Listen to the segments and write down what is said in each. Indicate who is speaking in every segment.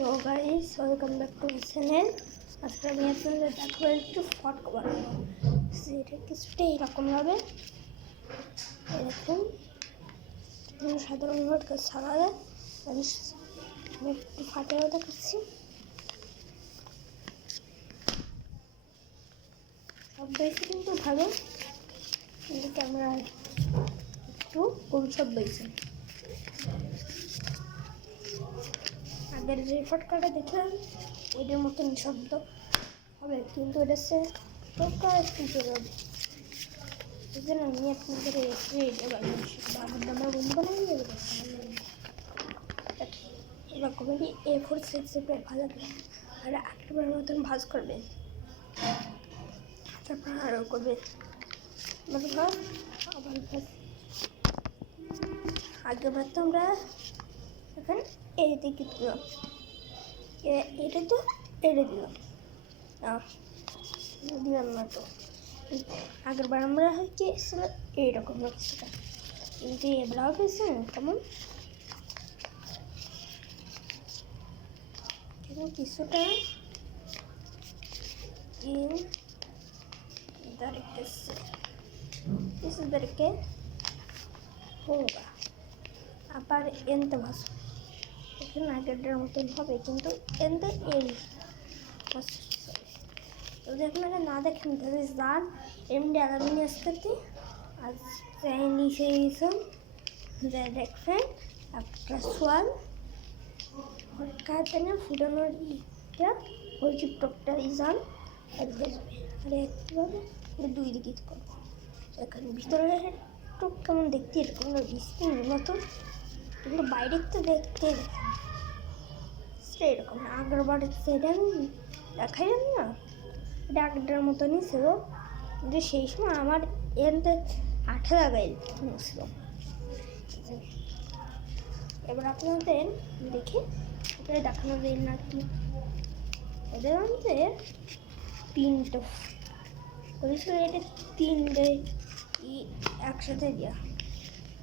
Speaker 1: So guys welcome back to channel আজকে আমি আপনাদের দেখব একটু ফটকা বানাবো। সেটা কিছুটা এরকম হবে। এরকম সাধারণ ফটকা ছাড়া আমি একটু ফাটিয়েও দেখাচ্ছি। সব বেশি কিন্তু ভালো। কিন্তু ক্যামেরা একটু কম, সব বেশি আগের যে ফটকাটা দেখলাম, ওইটার মতন শব্দ হবে, কিন্তু এটা সে ফটকা একটু জোরে হবে? এই জন্য আমি আপনাদের একটু এটা বানিয়েছি বাবার দামা বন্ধু বানাই এরকমই এ ফোর সিক্স পেয়ে ভাজাবে আর একটাবার মতন ভাজ করবে। তারপর আরও করবে। আবার আগেবার তো আমরা এখন এদিকে দিল এটা তো এড়ে দিলাম দিলাম না তো। আগেরবার আমরা হয়েছিল এইরকম হচ্ছে কিন্তু এবার হয়েছে কেমন? কিছুটা দাঁড়িয়ে কিছু দাঁড়িয়ে होगा আবার এনতে ভাস এখানে আগেরটার মতন হবে, কিন্তু এনতে এল যদি আপনারা না দেখেন, তাহলে যান এমনি আগামী আসতে আর নিচে গেছেন যা দেখবেন একটা সোয়াল কাতে না ফুটানোর ইটা ওই চিপটকটা যান, আর ভেজবে আর একইভাবে দুই দিকে করব। এখানে ভিতরে একটু কেমন দেখতে এরকম বিস্কিট মতন কিন্তু বাইরের তো দেখতে এরকম আগের বার সেটা আমি দেখাইলাম না এটা আগেরটার মতনই ছিল। কিন্তু সেই সময় আমার এনতে আঠা লাগাই ছিল। এবার আপনাদের দেখে এটা দেখানো যায় না কি? এদের মধ্যে তিনটে। করেছিল এটা তিনটে একসাথে দেওয়া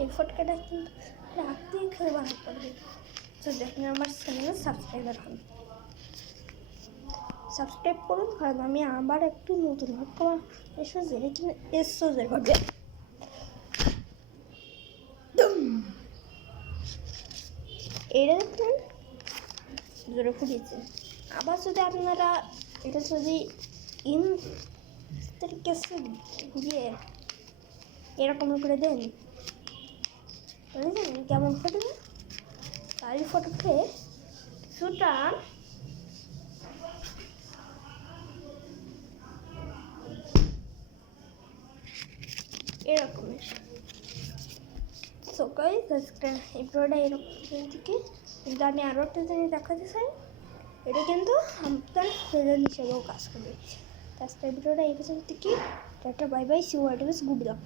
Speaker 1: এই ফটকাটা কিন্তু রাখতে খেলে বানাতে পারবে। তো দেখেন, আমার চ্যানেলে সাবস্ক্রাইবার হন। সাবস্ক্রাইব করুন, কারণ আমি আবার একটু নতুন ফটকা এসো জেনে কিনে এসো যে হবে এটা দেখেন, জোরে ফুটিয়েছে। আবার যদি আপনারা এটা যদি ইন তরিকে সে দিয়ে এরকম করে দেন বুঝলেন কেমন ফটোবে তাই ফটোতে কিছুটা এরকমের সকাল সাবস্ক্রাইব এই এরকম থেকে। কিন্তু আমি আরও একটা জিনিস দেখাতে চাই। এটা কিন্তু আপনার ফেজার হিসেবেও কাজ করবে। তাছাড়া ভিডিওটা এই থেকে। Tata bye bye see white good luck